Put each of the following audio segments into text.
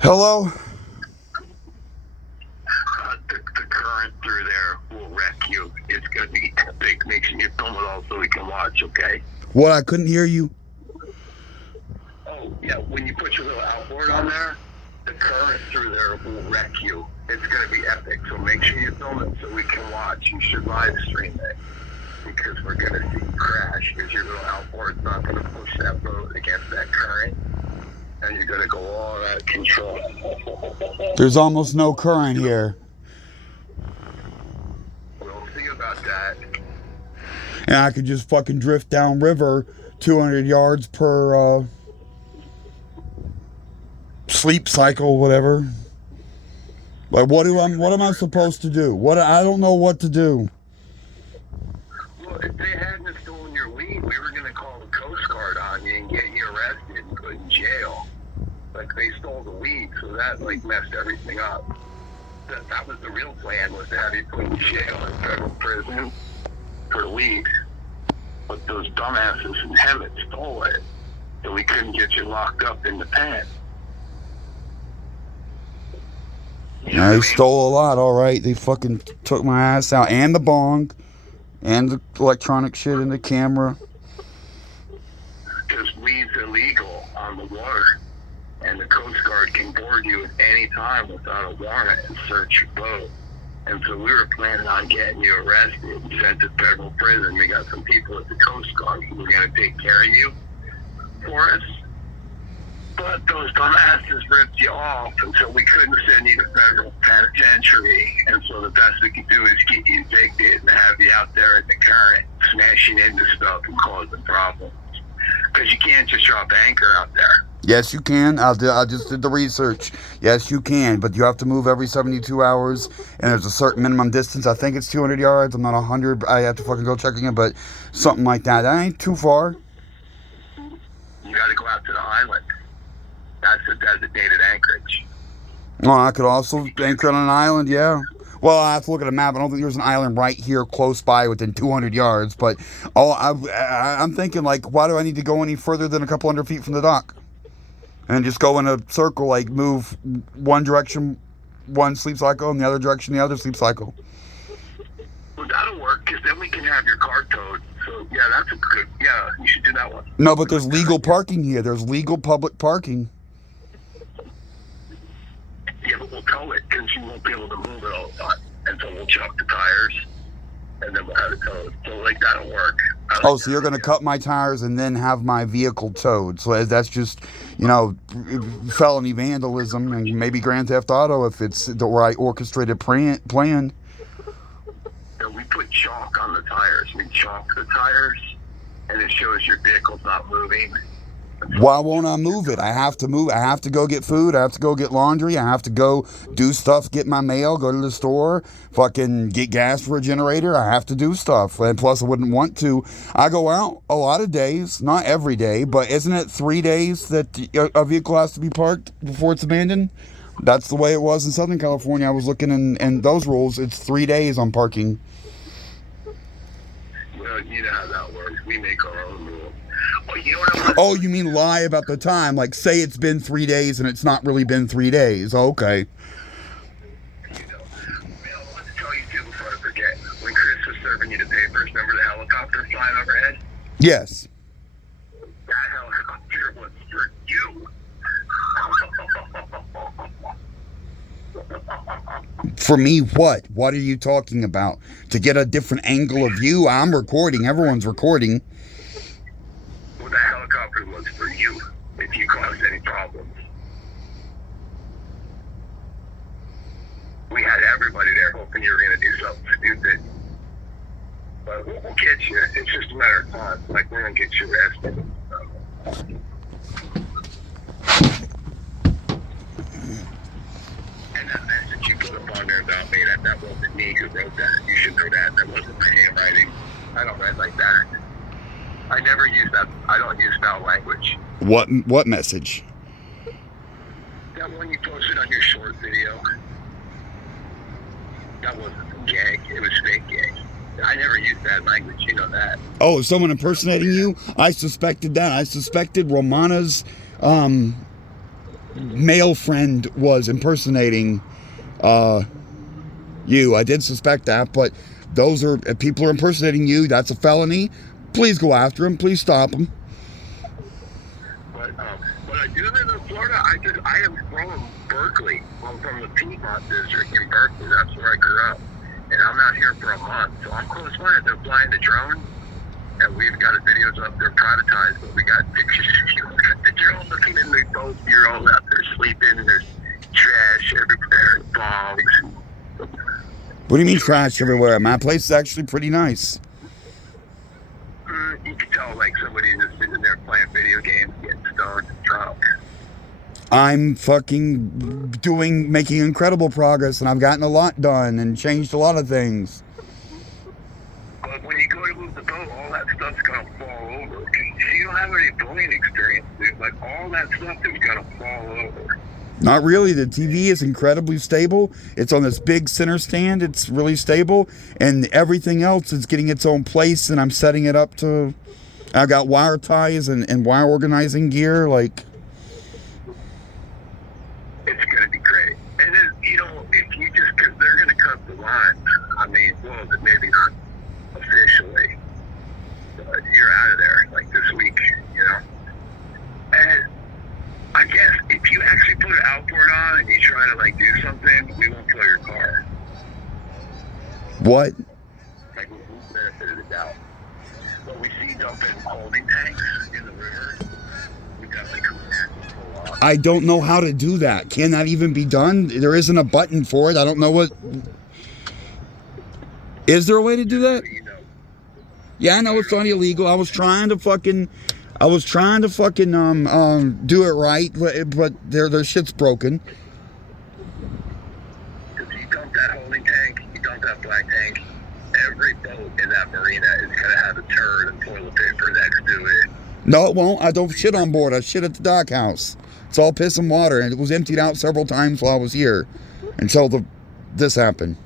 Hello? The current through there will wreck you. It's going to be epic. Make sure you film it all so we can watch, okay? What? I couldn't hear you. Oh, yeah. When you put your little outboard on there, the current through there will wreck you. It's going to be epic. So make sure you film it so we can watch. You should live stream it because we're going to see you crash because your little outboard's not going to push that boat against that current. And you're going to go all out of control. There's almost no current here. We'll see about that. And I could just fucking drift down river 200 yards per sleep cycle, whatever. Like, what am I supposed to do? I don't know what to do. Well, if they hadn't stolen your weed, we were going to call the Coast Guard on you and get you arrested and put in jail. Like, they stole the weed, so that, like, messed everything up. That was the real plan, was to have you put in jail in federal prison for weed. But those dumbasses in Hemet stole it, so we couldn't get you locked up in the pen. Yeah, they stole a lot, alright. They fucking took my ass out. And the bong. And the electronic shit in the camera. Because weed's illegal on the water. And the Coast Guard can board you at any time without a warrant and search your boat. And so we were planning on getting you arrested and sent to federal prison. We got some people at the Coast Guard who were going to take care of you for us. But those dumbasses ripped you off, and so we couldn't send you to federal penitentiary. And so the best we could do is get you evicted and have you out there in the current, smashing into stuff and causing problems. Because you can't just drop anchor out there. Yes, you can. I just did the research. Yes, you can, but you have to move every 72 hours, and there's a certain minimum distance. I think it's 200 yards. I'm not 100. I have to fucking go checking it, but something like that. That ain't too far. You got to go out to the island. That's a designated anchorage. Well, I could also anchor on an island, yeah. Well, I have to look at a map. I don't think there's an island right here close by within 200 yards, but I'm thinking, like, why do I need to go any further than a couple hundred feet from the dock? And just go in a circle, like, move one direction, one sleep cycle, and the other direction, the other sleep cycle. Well, that'll work, because then we can have your car towed. So, yeah, that's a good, yeah, you should do that one. No, but there's legal parking here. There's legal public parking. Yeah, but we'll tow it, because you won't be able to move it all the time. And so we'll chuck the tires, and then we'll have it towed. So, like, that'll work. Oh, so you're going to cut my tires and then have my vehicle towed. So that's just, you know, felony vandalism and maybe Grand Theft Auto if it's the right orchestrated plan. Yeah, we put chalk on the tires. We chalk the tires, and it shows your vehicle's not moving. Why won't I move it? I have to move. I have to go get food. I have to go get laundry. I have to go do stuff, get my mail, go to the store, fucking get gas for a generator. I have to do stuff. And plus, I wouldn't want to. I go out a lot of days, not every day, but isn't it 3 days that a vehicle has to be parked before it's abandoned? That's the way it was in Southern California. I was looking in those rules. It's 3 days on parking. Well, you know how that works. We make our own rules. Oh, you know what Oh, you mean lie about the time? Like, say it's been 3 days and it's not really been 3 days. Okay. You know, I want to tell you too before I forget. When Chris was serving you the papers, remember the helicopter flying overhead? Yes. That helicopter was for you. For me, what? What are you talking about? To get a different angle of view? I'm recording. Everyone's recording. Well, that helicopter was for you if you caused any problems. We had everybody there hoping you were going to do something stupid. But we'll get you. It's just a matter of time. Like, we're going to get you arrested. And that message you put up on there about me, that wasn't me who wrote that. You should know that. That wasn't my handwriting. I don't write like that. I never use that. I don't use foul language. What message? That one you posted on your short video. That wasn't gag. It was fake gag. I never used that language. You know that. Oh, someone impersonating you? I suspected that. I suspected Romana's male friend was impersonating you. I did suspect that, but those are, if people are impersonating you, that's a felony. Please go after him. Please stop him. But I do live in Florida. I am from Berkeley. I'm from the Piedmont district in Berkeley. That's where I grew up. And I'm out here for a month, so I'm close by. They're flying the drone, and we've got videos up there privatized, but we got pictures. You look at the drone looking in the boat. You're all out there sleeping, and there's trash everywhere, and bombs. What do you mean trash everywhere? My place is actually pretty nice. You can tell, like, somebody just sitting there playing video games, getting stoned and drunk. I'm fucking making incredible progress, and I've gotten a lot done and changed a lot of things. But when you go to move the boat, all that stuff's gonna fall over. So you don't have any boating experience, dude. Like, all that stuff is gonna fall over. Not really. The TV is incredibly stable. It's on this big center stand. It's really stable, and everything else is getting its own place, and I'm setting it up to... I got wire ties and wire organizing gear, like... It's going to be great. And then, you know, if you just, because they're going to cut the line. I mean, well, maybe not officially, but you're out of there, like, this week, you know. And I guess if you actually put an outboard on and you try to, like, do something, we won't tow your car. What? Like, we'll benefit of the doubt. But we see dumping holding tanks in the river. We definitely could pull off. I don't know how to do that. Can that even be done? There isn't a button for it. I don't know what... Is there a way to do that? You know. Yeah, I know it's not illegal. I was trying to fucking do it right, but their shit's broken. If you dump that holding tank, you dump that black tank, every boat in that marina is going to have a turd and toilet paper next to it. No, it won't. I don't shit on board. I shit at the dock house. It's all piss and water, and it was emptied out several times while I was here until this happened.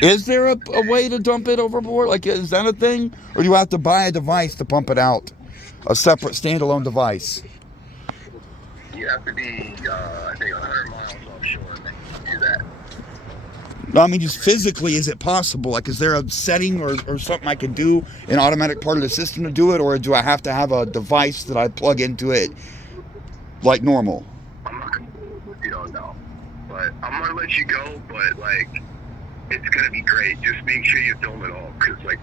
Is there a way to dump it overboard? Like, is that a thing? Or do you have to buy a device to pump it out? A separate standalone device? You have to be, I think, 100 miles offshore to do that. No, I mean, just physically, is it possible? Like, is there a setting or something I can do, an automatic part of the system to do it? Or do I have to have a device that I plug into it like normal? I'm not going to, you don't know. But I'm going to let you go, but, like, it's going to be great. Just make sure you film it all, because, like,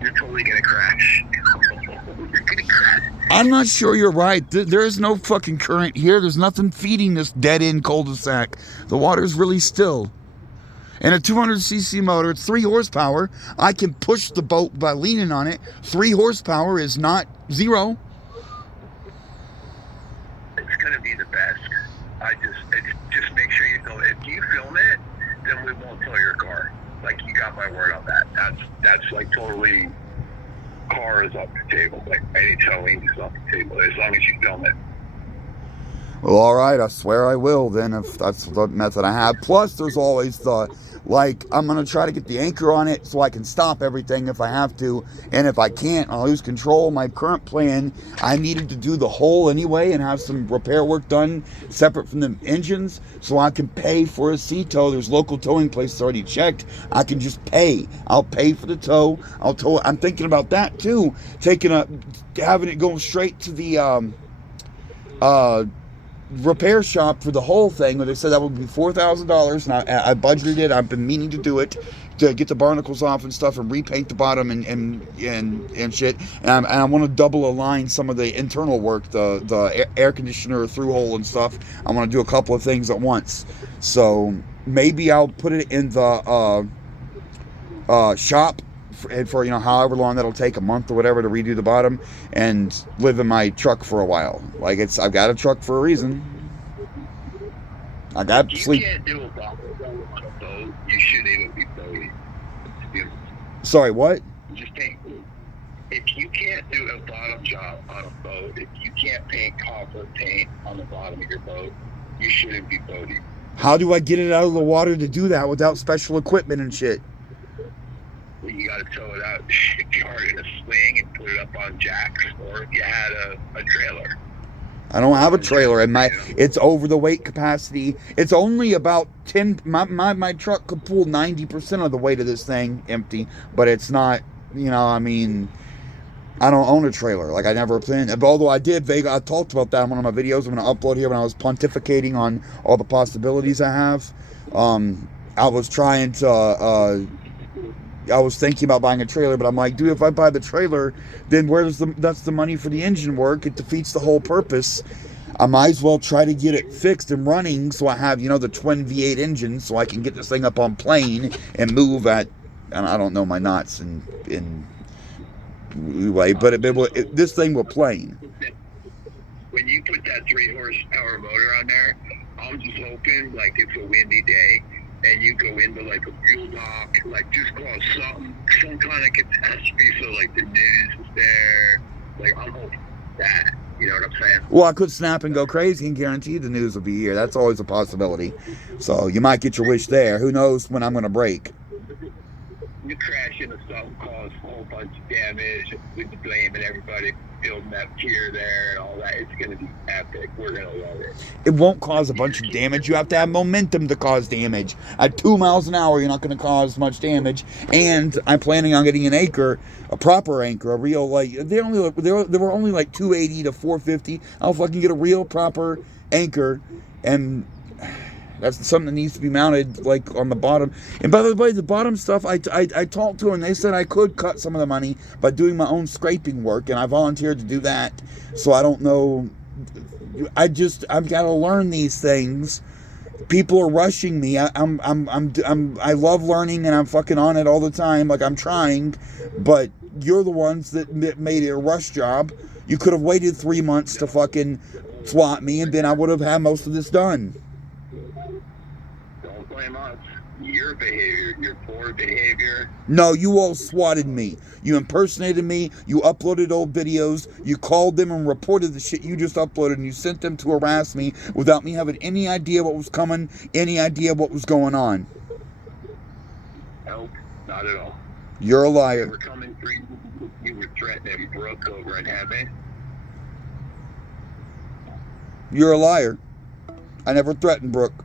you're totally going to crash. You're going to crash. I'm not sure you're right. There is no fucking current here. There's nothing feeding this dead-end cul-de-sac. The water's really still. And a 200cc motor, it's 3 horsepower. I can push the boat by leaning on it. 3 horsepower is not 0. It's going to be the best. Just make sure you film it. If you film it, then we won't tow your car. Like, you got my word on that. That's like totally, car is off the table. Like, any towing is off the table as long as you film it. Well, all right, I swear I will then, if that's the method I have. Plus, there's always the, like, I'm going to try to get the anchor on it so I can stop everything if I have to. And if I can't, I'll lose control. My current plan, I needed to do the hull anyway and have some repair work done separate from the engines so I can pay for a sea tow. There's local towing places already checked. I can just pay. I'll pay for the tow. I'll tow it. I'm thinking about that, too. Having it go straight to the, repair shop for the whole thing, where they said that would be $4,000, and I budgeted it. I've been meaning to do it, to get the barnacles off and stuff and repaint the bottom and shit. And I want to double align some of the internal work, the air conditioner through hole and stuff. I want to do a couple of things at once. So maybe I'll put it in the shop for you know, however long that'll take, a month or whatever, to redo the bottom and live in my truck for a while. Like, I've got a truck for a reason. I got sleep. You can't do a bottom on a boat. You shouldn't even be boating. Sorry, what? Just paint. If you can't do a bottom job on a boat, if you can't paint copper paint on the bottom of your boat, you shouldn't be boating. How do I get it out of the water to do that without special equipment and shit? you got to tow it out shipyard in a swing and put it up on jacks, or if you had a trailer. I don't have a trailer, and it's over the weight capacity. It's only about 10. My truck could pull 90% of the weight of this thing empty, but it's not. You know, I mean, I don't own a trailer. Like, I never planned. Although I did, I talked about that in one of my videos I'm going to upload here when I was pontificating on all the possibilities I have. I was trying to. I was thinking about buying a trailer, but I'm like, dude, if I buy the trailer, then that's the money for the engine work. It defeats the whole purpose. I might as well try to get it fixed and running so I have, the twin V8 engine so I can get this thing up on plane and move at, and I don't know my knots in way, but this thing will plane. When you put that 3 horsepower motor on there, I'm just hoping, like, it's a windy day, and you go into like a fuel dock, like just cause some kind of catastrophe, so like the news is there. Like, I'm hoping that, you know what I'm saying? Well, I could snap and go crazy and guarantee the news will be here. That's always a possibility. So you might get your wish there. Who knows when I'm going to break? You crash into something, cause a whole bunch of damage with the blame and everybody building that pier there and all that. It's going to be epic. We're going to love it. It won't cause a bunch of damage. You have to have momentum to cause damage. At 2 miles an hour, you're not going to cause much damage. And I'm planning on getting an anchor, a proper anchor, a real, like, they were only like 280 to 450. I'll fucking get a real proper anchor, and that's something that needs to be mounted, like, on the bottom. And by the way, the bottom stuff, I talked to them, and they said I could cut some of the money by doing my own scraping work, and I volunteered to do that. So I don't know. I've got to learn these things. People are rushing me. I love learning, and I'm fucking on it all the time. Like, I'm trying, but you're the ones that made it a rush job. You could have waited 3 months to fucking swat me, and then I would have had most of this done. Don't blame us. Your behavior, your poor behavior. No, you all swatted me. You impersonated me. You uploaded old videos. You called them and reported the shit you just uploaded, and you sent them to harass me without me having any idea what was coming, any idea what was going on. Nope, not at all. You're a liar. You were coming for you. You were threatening Brooke over in heaven. You're a liar. I never threatened Brooke.